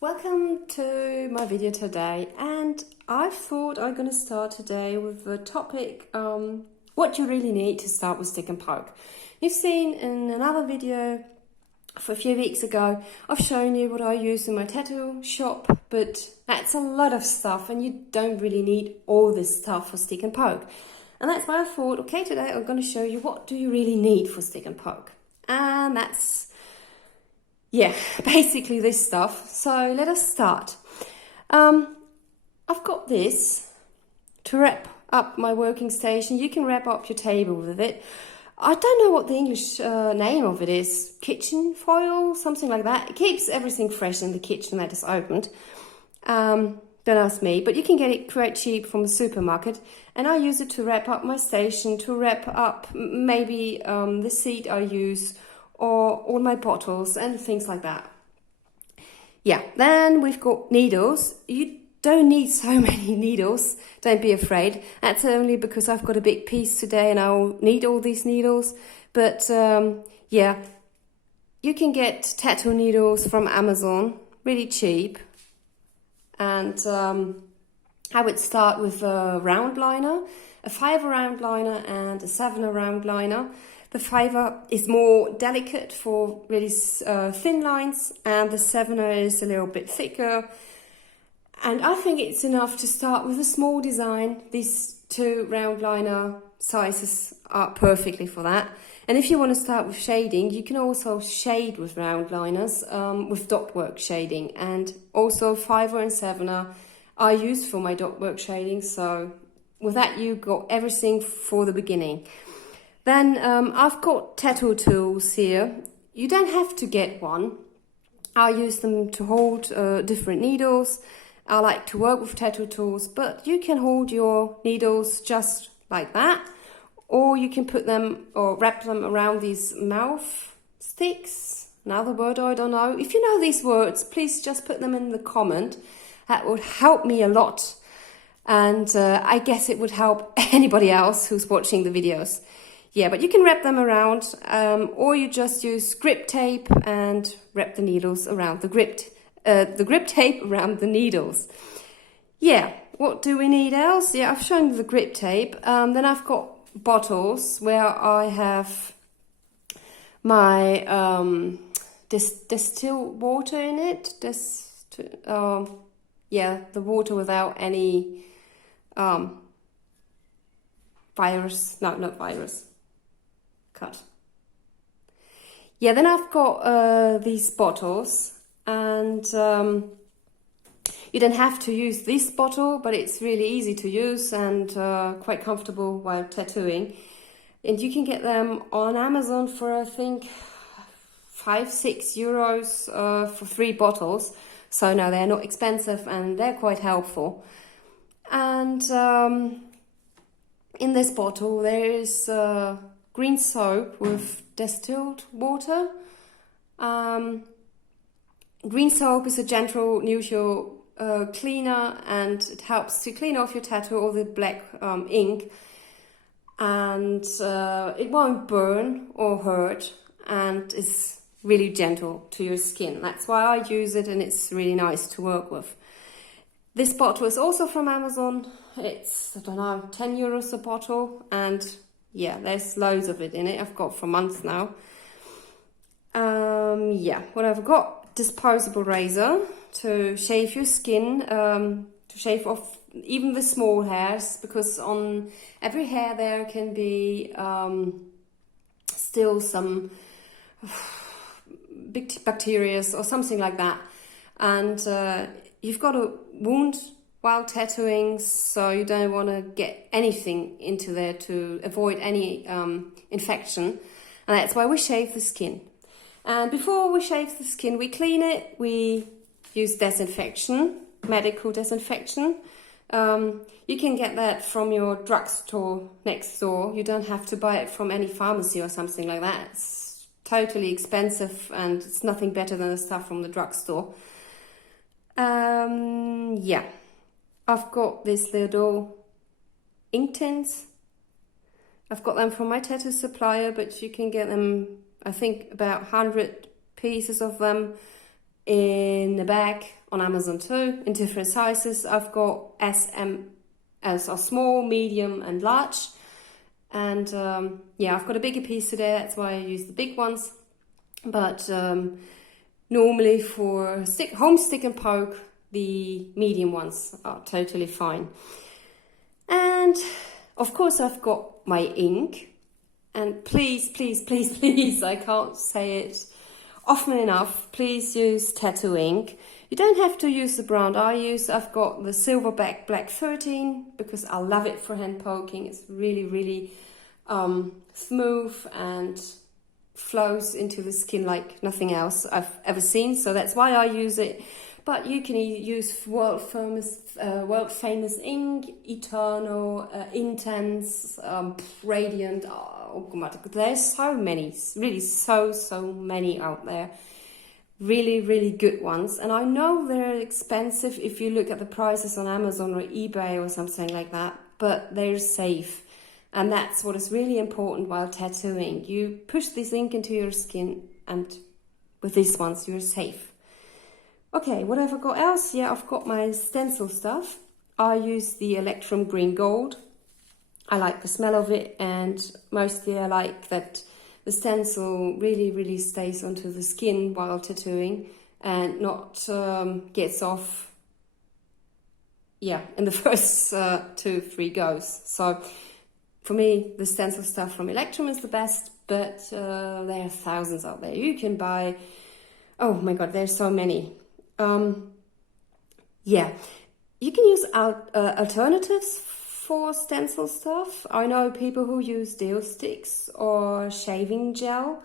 Welcome to my video today, and I thought I'm going to start today with the topic what you really need to start with stick and poke. You've seen in another video for a few weeks ago, I've shown you what I use in my tattoo shop, but that's a lot of stuff and you don't really need all this stuff for stick and poke. And that's why I thought, okay, today I'm going to show you what do you really need for stick and poke. And that's basically this stuff. So let us start. I've got this to wrap up my working station. You can wrap up your table with it. I don't know what the English name of it is. Kitchen foil, something like that. It keeps everything fresh in the kitchen that is opened. Don't ask me, but you can get it quite cheap from the supermarket. And I use it to wrap up my station, to wrap up maybe the seat I use, or all my bottles and things like that. Yeah, then we've got needles. You don't need so many needles, don't be afraid. That's only because I've got a big piece today and I'll need all these needles. But yeah, you can get tattoo needles from Amazon, really cheap. And I would start with a round liner, a 5 round liner and a 7 round liner. The 5 is more delicate for really thin lines, and the 7 is a little bit thicker. And I think it's enough to start with a small design. These 2 round liner sizes are perfectly for that. And if you want to start with shading, you can also shade with round liners, with dot work shading. And also 5 and 7 I use for my dot work shading. So with that, you got everything for the beginning. Then I've got tattoo tools here. You don't have to get one. I use them to hold different needles. I like to work with tattoo tools, but you can hold your needles just like that, or you can put them or wrap them around these mouth sticks. Another word I don't know. If you know these words, please just put them in the comment. That would help me a lot. And I guess it would help anybody else who's watching the videos. Yeah, but you can wrap them around, or you just use grip tape and wrap the needles around the grip tape around the needles. Yeah, what do we need else? Yeah, I've shown the grip tape. Then I've got bottles where I have my distilled water in it. Yeah, the water without any virus. No, not virus. Cut. Yeah, then I've got these bottles, and you don't have to use this bottle, but it's really easy to use and quite comfortable while tattooing. And you can get them on Amazon for, I think, 5-6 euros for 3 bottles. So no, they're not expensive and they're quite helpful. And in this bottle there is green soap with distilled water. Green soap is a gentle, neutral cleaner, and it helps to clean off your tattoo, all the black ink, and it won't burn or hurt, and it's really gentle to your skin. That's why I use it, and it's really nice to work with. This bottle is also from Amazon. It's, I don't know, 10 euros a bottle, and yeah, there's loads of it in it. I've got for months now. Yeah, what I've got, disposable razor to shave your skin, to shave off even the small hairs, because on every hair there can be still some big bacteria or something like that. And you've got a wound while tattooing, so you don't want to get anything into there to avoid any infection. And that's why we shave the skin. And before we shave the skin, we clean it. We use disinfection, medical disinfection. You can get that from your drugstore next door. You don't have to buy it from any pharmacy or something like that. It's totally expensive and it's nothing better than the stuff from the drugstore. Yeah, I've got these little ink tins. I've got them from my tattoo supplier, but you can get them, I think, about 100 pieces of them in a bag on Amazon too, in different sizes. I've got SM as a small, medium and large. And yeah, I've got a bigger piece today, that's why I use the big ones. But normally for home stick and poke, the medium ones are totally fine. And of course I've got my ink. And please, please, please, please, I can't say it often enough, please use tattoo ink. You don't have to use the brand I use. I've got the Silverback Black 13 because I love it for hand poking. It's really, really smooth and flows into the skin like nothing else I've ever seen. So that's why I use it. But you can use world famous ink, Eternal, Intense, Radiant. Oh god, there's so many, really so many out there. Really, really good ones. And I know they're expensive if you look at the prices on Amazon or eBay or something like that, but they're safe. And that's what is really important while tattooing. You push this ink into your skin, and with these ones you're safe. Okay, what have I got else? Yeah, I've got my stencil stuff. I use the Electrum Green Gold. I like the smell of it, and mostly I like that the stencil really, really stays onto the skin while tattooing and not gets off, yeah, in the first 2-3 goes. So for me, the stencil stuff from Electrum is the best, but there are thousands out there. You can buy, oh my god, there's so many. Yeah, you can use alternatives for stencil stuff. I know people who use deal sticks or shaving gel,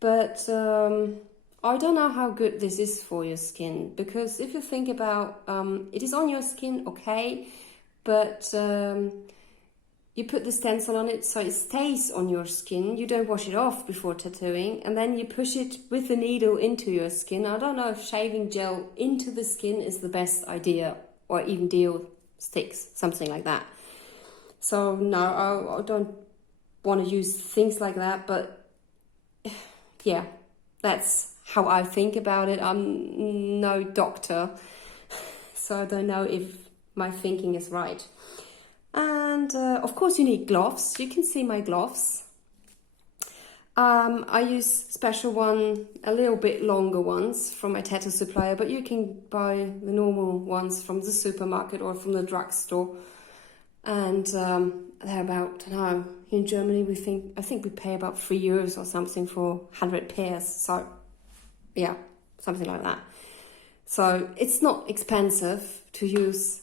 but I don't know how good this is for your skin, because if you think about it is on your skin, okay, but you put the stencil on it so it stays on your skin. You don't wash it off before tattooing, and then you push it with the needle into your skin. I don't know if shaving gel into the skin is the best idea, or even deal sticks, something like that. So no, I don't want to use things like that, but yeah, that's how I think about it. I'm no doctor, so I don't know if my thinking is right. And of course you need gloves. You can see my gloves. I use special one, a little bit longer ones from my tattoo supplier, but you can buy the normal ones from the supermarket or from the drugstore. And they're about, I don't know, in Germany I think we pay about €3 or something for 100 pairs. So yeah, something like that. So it's not expensive to use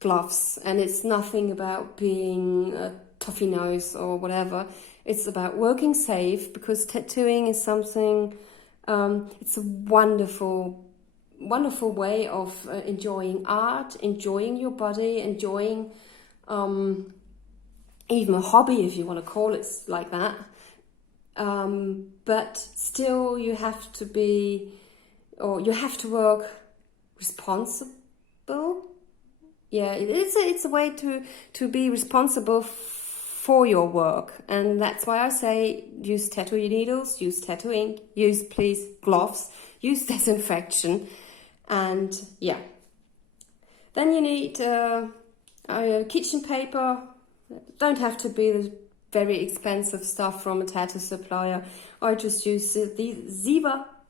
gloves, and it's nothing about being a toffee nose or whatever. It's about working safe, because tattooing is something, it's a wonderful way of enjoying art, enjoying your body, enjoying even a hobby, if you want to call it like that. But still you have to work responsible. Yeah, it's a way to be responsible for your work, and that's why I say use tattoo needles, use tattoo ink, use please gloves, use disinfection, and yeah. Then you need kitchen paper. Don't have to be the very expensive stuff from a tattoo supplier. I just use the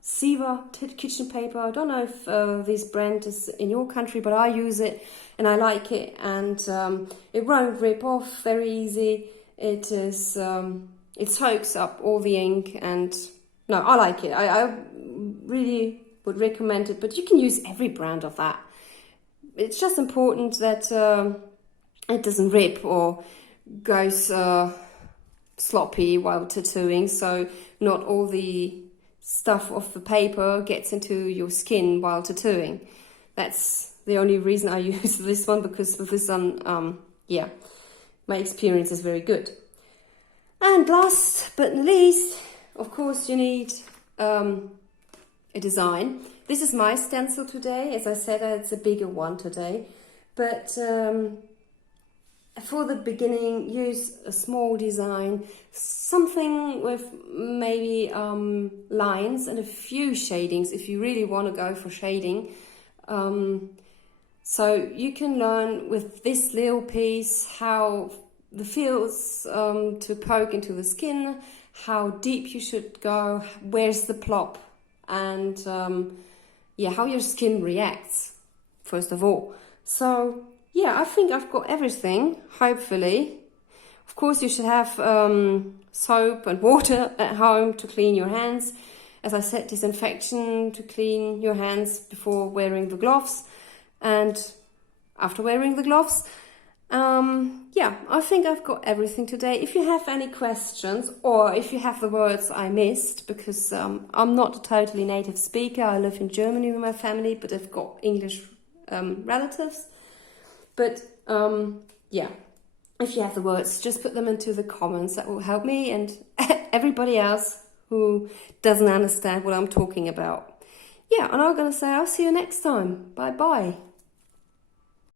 Siva kitchen paper. I don't know if this brand is in your country, but I use it and I like it, and it won't rip off very easy. It soaks up all the ink, and no, I like it. I really would recommend it, but you can use every brand of that. It's just important that it doesn't rip or goes sloppy while tattooing, so not all the stuff off the paper gets into your skin while tattooing. That's the only reason I use this one, because with this one, yeah, my experience is very good. And last but not least, of course, you need a design. This is my stencil today. As I said, it's a bigger one today, but for the beginning, use a small design, something with maybe lines and a few shadings if you really want to go for shading. So you can learn with this little piece how the feels to poke into the skin, how deep you should go, where's the plop, and yeah, how your skin reacts, first of all. So yeah, I think I've got everything, hopefully. Of course, you should have soap and water at home to clean your hands. As I said, disinfection to clean your hands before wearing the gloves and after wearing the gloves. Yeah, I think I've got everything today. If you have any questions, or if you have the words I missed, because I'm not a totally native speaker. I live in Germany with my family, but I've got English relatives. But yeah, if you have the words, just put them into the comments. That will help me and everybody else who doesn't understand what I'm talking about. Yeah, and I'm going to say I'll see you next time. Bye-bye.